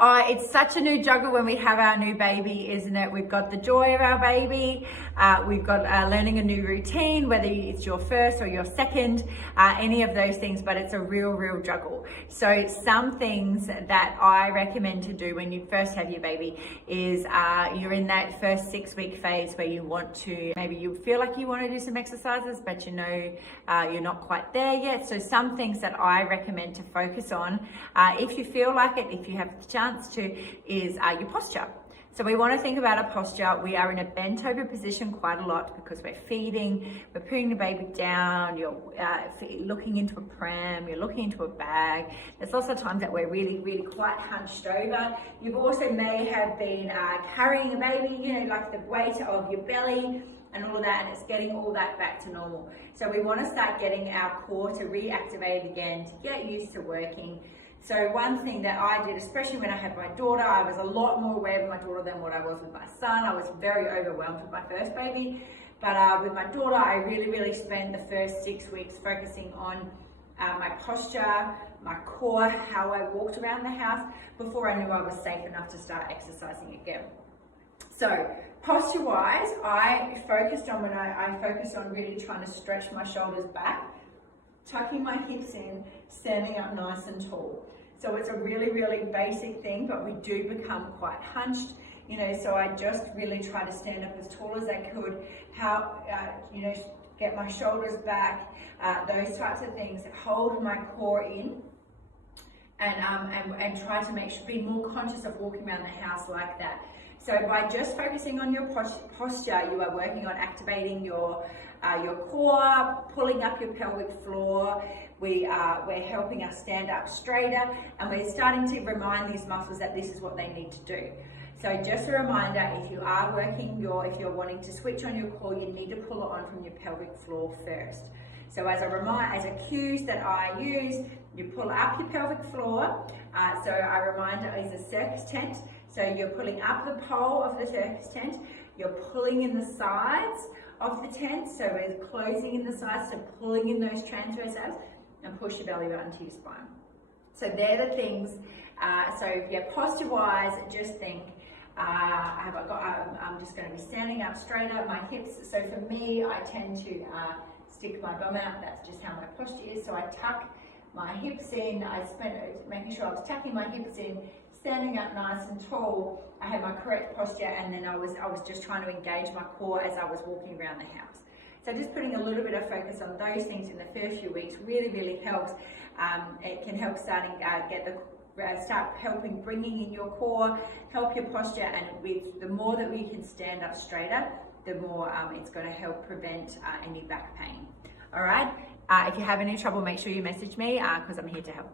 Oh, it's such a new juggle when we have our new baby, isn't it? We've got the joy of our baby. We've got learning a new routine, whether it's your first or your second, any of those things, but it's a real juggle. So some things that I recommend to do when you first have your baby is you're in that first 6-week phase where you want to, maybe you feel like you want to do some exercises, but you know you're not quite there yet. So some things that I recommend to focus on, if you feel like it, if you have the chance to, is your posture. So we want to think about our posture. We are in a bent over position quite a lot because we're feeding, we're putting the baby down, you're looking into a pram, you're looking into a bag. There's lots of times that we're really quite hunched over. You've also may have been carrying a baby, you know, like the weight of your belly and all of that, and it's getting all that back to normal. So we want to start getting our core to reactivate again, to get used to working. So one thing that I did, especially when I had my daughter, I was a lot more aware of my daughter than what I was with my son. I was very overwhelmed with my first baby. But with my daughter, I really spent the first 6 weeks focusing on my posture, my core, how I walked around the house before I knew I was safe enough to start exercising again. So posture-wise, I focused on really trying to stretch my shoulders back, tucking my hips in, standing up nice and tall. So it's a really basic thing, but we do become quite hunched, you know, so I just really try to stand up as tall as I could, you know, get my shoulders back, those types of things, hold my core in, and try to be more conscious of walking around the house like that. So by just focusing on your posture, you are working on activating your core, pulling up your pelvic floor. We're helping us stand up straighter, and we're starting to remind these muscles that this is what they need to do. So just a reminder, if you are if you're wanting to switch on your core, you need to pull it on from your pelvic floor first. So as a cues that I use, you pull up your pelvic floor. So a reminder is a circus tent. So you're pulling up the pole of the circus tent, you're pulling in the sides of the tent, so we're closing in the sides, so pulling in those transverse abs, and push your belly button to your spine. So they're the things. So yeah, posture-wise, just think, I'm just going to be standing up straighter, my hips. So for me, I tend to stick my bum out. That's just how my posture is. So I tuck my hips in. Making sure I was tucking my hips in, standing up nice and tall. I had my correct posture, and then I was just trying to engage my core as I was walking around the house. So just putting a little bit of focus on those things in the first few weeks really helps. It can help start helping bringing in your core, help your posture, and the more that we can stand up straighter, the more it's going to help prevent any back pain. All right. If you have any trouble, make sure you message me because I'm here to help.